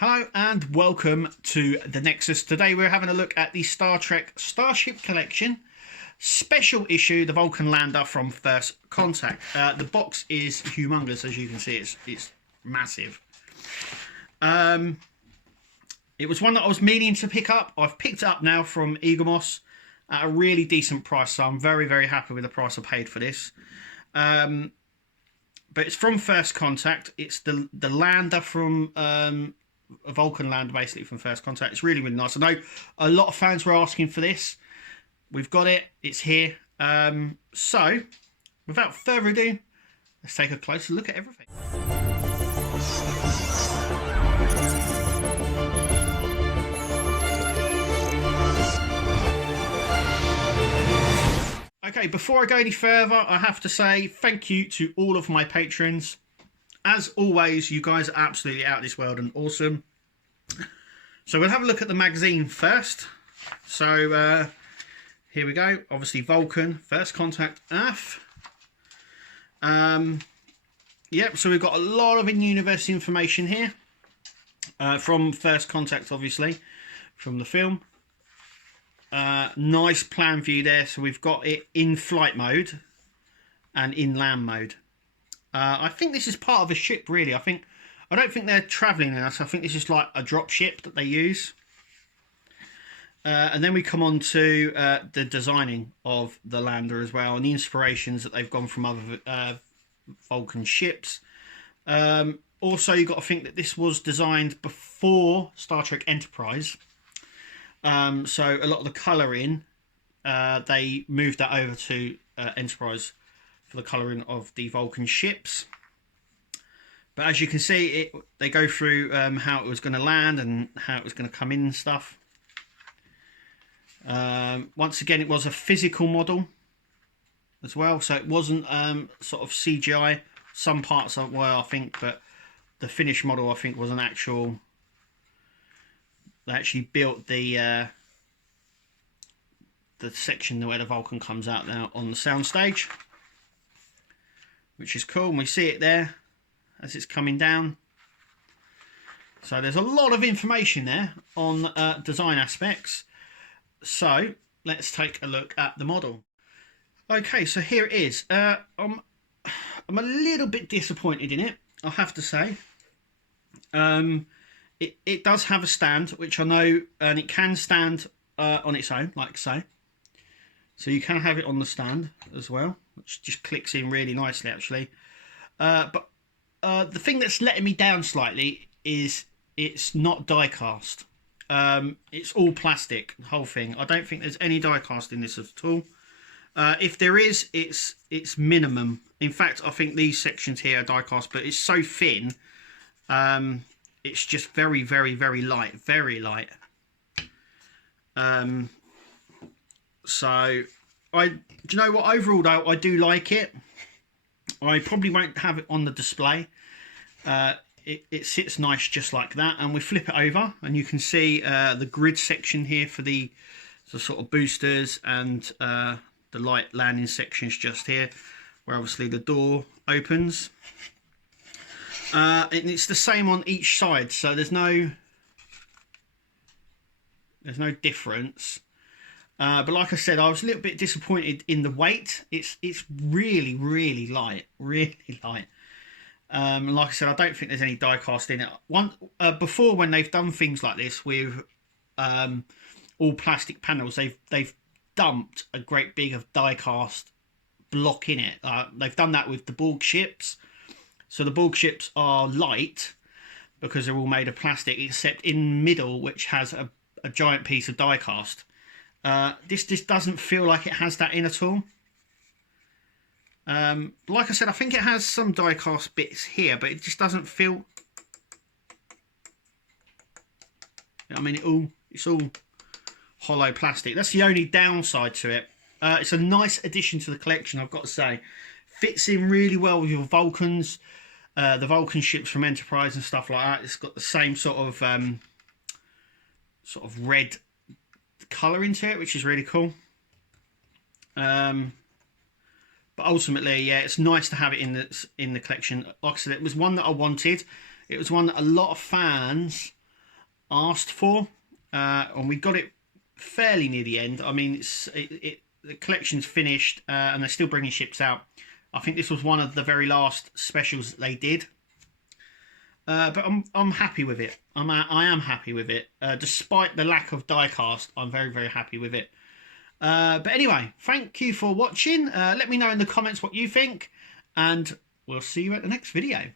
Hello and welcome to the Nexus. Today we're having a look at the Star Trek Starship Collection special issue, the Vulcan lander from First Contact. The box is humongous, as you can see. It's massive. It was one that I was meaning to pick up. I've picked it up now from Egamos at a really decent price, so I'm very happy with the price I paid for this. But it's from First Contact. It's the lander from a Vulcan lander, basically, from First Contact. It's really nice. I know a lot of fans were asking for this. We've got it. It's here. So, without further ado, let's take a closer look at everything. Okay, before I go any further, I have to say thank you to all of my patrons. As always, you guys are absolutely out of this world and awesome. So we'll have a look at the magazine first. So here we go. Obviously Vulcan, First Contact, Earth. Yep, so we've got a lot of in-universe information here. From First Contact, obviously, from the film. Nice plan view there. So we've got it in flight mode and in land mode. I think this is part of a ship, really. I don't think they're travelling in us. I think this is like a drop ship that they use. And then we come on to the designing of the lander as well, and the inspirations that they've gone from other Vulcan ships. Also, you've got to think that this was designed before Star Trek Enterprise. So a lot of the colouring, they moved that over to Enterprise for the colouring of the Vulcan ships. But as you can see, they go through how it was going to land and how it was going to come in and stuff. Once again, it was a physical model as well, so it wasn't sort of CGI. Some parts were, I think, but the finished model, I think, was an actual... They actually built the section where the Vulcan comes out now on the soundstage, which is cool. And we see it there as it's coming down. So there's a lot of information there on design aspects. So let's take a look at the model. Okay, so here it is. I'm a little bit disappointed in it, I have to say. It does have a stand, which I know, and it can stand on its own, like so. So you can have it on the stand as well, which just clicks in really nicely, actually. But the thing that's letting me down slightly is it's not die cast. It's all plastic, the whole thing. I don't think there's any die cast in this at all. If there is, it's minimum. In fact, I think these sections here are die cast, but it's so thin. It's just very light, very light. So do you know what? Overall, though, I do like it. I probably won't have it on the display. It sits nice just like that, and we flip it over, and you can see the grid section here for the sort of boosters, and the light landing sections just here, where obviously the door opens. And it's the same on each side, so there's no difference. But like I said, I was a little bit disappointed in the weight. It's really light, really light. Like I said, I don't think there's any die cast in it. Before, when they've done things like this with all plastic panels, they've dumped a great big of die cast block in it. They've done that with the Borg ships. So the Borg ships are light because they're all made of plastic, except in middle, which has a giant piece of die cast. This doesn't feel like it has that in at all. Like I said, I think it has some die cast bits here, but it just doesn't feel... I mean, it's all hollow plastic. That's the only downside to it. It's a nice addition to the collection, I've got to say. Fits in really well with your Vulcans, the Vulcan ships from Enterprise and stuff like that. It's got the same sort of red colour into it, which is really cool. But ultimately, yeah, it's nice to have it in the collection. Like I said, it was one that I wanted. It was one that a lot of fans asked for, and we got it fairly near the end. I mean, the collection's finished, and they're still bringing ships out. I think this was one of the very last specials that they did. But I'm happy with it. I am happy with it, despite the lack of diecast. I'm very, very happy with it. But anyway, thank you for watching. Let me know in the comments what you think, and we'll see you at the next video.